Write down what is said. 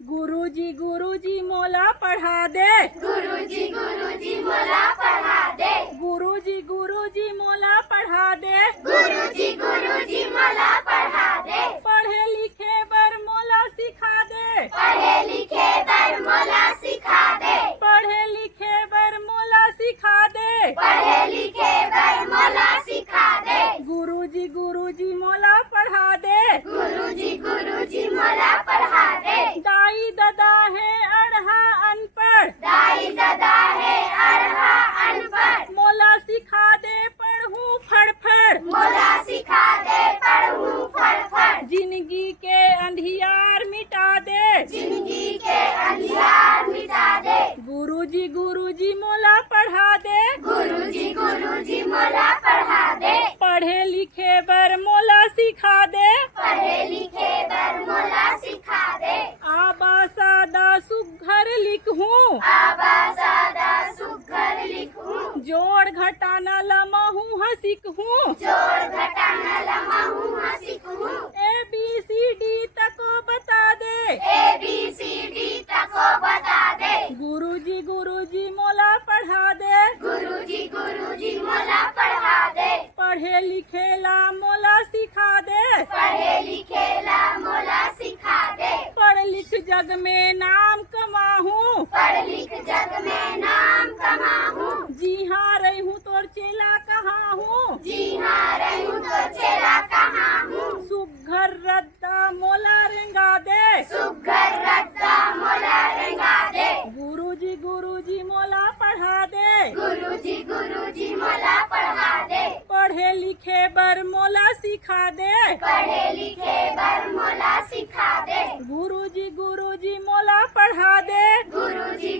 गुरुजी मोला पढ़ा दे। गुरुजी मोला पढ़ा दे। गुरुजी मोला पढ़ा दे। गुरुजी मोला पढ़ा दे। पढ़े लिखे बर मोला सिखा दे। पढ़े लिखे बर मोला सिखा दे। पढ़े लिखे बर मोला सिखा दे। पढ़े लिखे बर मोला सिखा दे। गुरुजी मोला पढ़ा दे। गुरुजी मोला पढ़ा दे। दाई दादा है अढ़ा अनपढ़। दाई दादा है अढ़ा अनपढ़। मोला सिखा दे पढ़ूं फड़फड़। मोला सिखा दे पढ़ूं फड़फड़। जिंदगी के अंधियार मिटा दे। जिंदगी के अंधियार मिटा दे। गुरुजी मोला पढ़ा दे। गुरुजी मोला पढ़ा दे। पढ़े लिखे बर मोला सिखा दे। पढ़े लिखे बर मोला सिखा दे। आबा सादा सुघ्घर लिखूं। आबा सादा सुघ्घर लिखूं। जोड़ घटाना लमहूं हसिखूं। जोड़ घटाना लमहूं हसिखूं। ABCD तको बता दे। ABCD तको बता दे। गुरुजी मोला पढ़ा दे। गुरुजी मोला पढ़ा दे। पढ़े लिखे ला मोला सिखा दे। पढ़े लिखे ला मोला सिखा दे। पढ़ लिख जग में नाम कमाहूं। पढ़ लिख जग में नाम कमाहूं। जी हाँ रहूं तोर चेला कहाँ हूँ। जी हाँ रहूं तो चेला कहाँ हूँ। सुघ्घर रद्दा मोला रेंगा दे। सुघ्घर रद्दा मोला रेंगा दे। गुरुजी मोला पढ़ा दे। गुरुजी मोला पढ़ा दे। पढ़े लिखे बर मोला सिखा दे। पढ़े लिखे बर मोला सिखा दे। गुरुजी मोला पढ़ा दे। गुरुजी